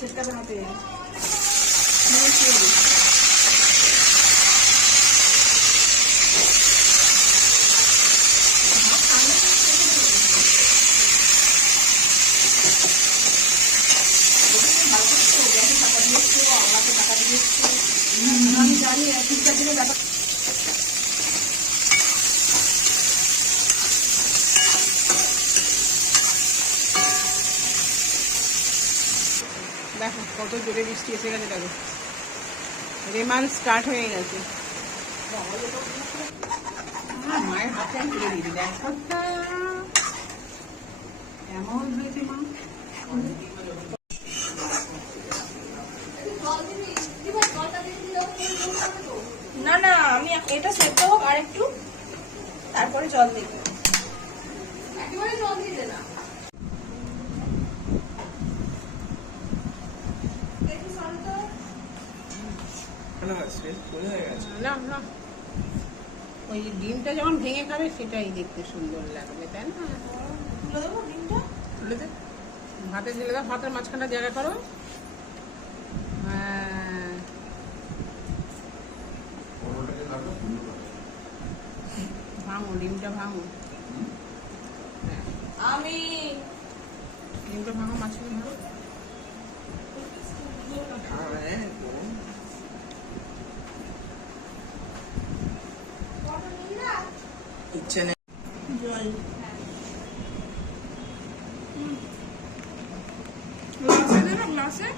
চেষ্টা বানাতে আমি জানি ঠিকঠাক দিলে ব্যাপার। দেখো কত জোরে বৃষ্টি এসে গেছে, দেখো রেমান স্টার্ট হয়ে গেছে। মায়ের হাতে আমি তুলে দিয়েছি, দেখো এমন হয়েছে মা। না না, আমি এটা সেদ্ধ হোক আর একটু, তারপরে জল দেব। একেবারে জল দিতে না। না না, ওই ডিমটা যখন ভেঙে খাবে সেটাই দেখতে সুন্দর লাগবে, তাই না? তুলে দেবো ডিমটা, তুলে দে, ভাতে ঢেলে দাও, ভাতের মাঝখানটা জায়গা করো। হ্যাঁ, ভাঙো ডিমটা, ভাঙো আমি ডিমটা ভাঙো, মাঝখানে ভাঙো। ইচ্ছে নেই জল গ্লাসে দেবে, গ্লাসে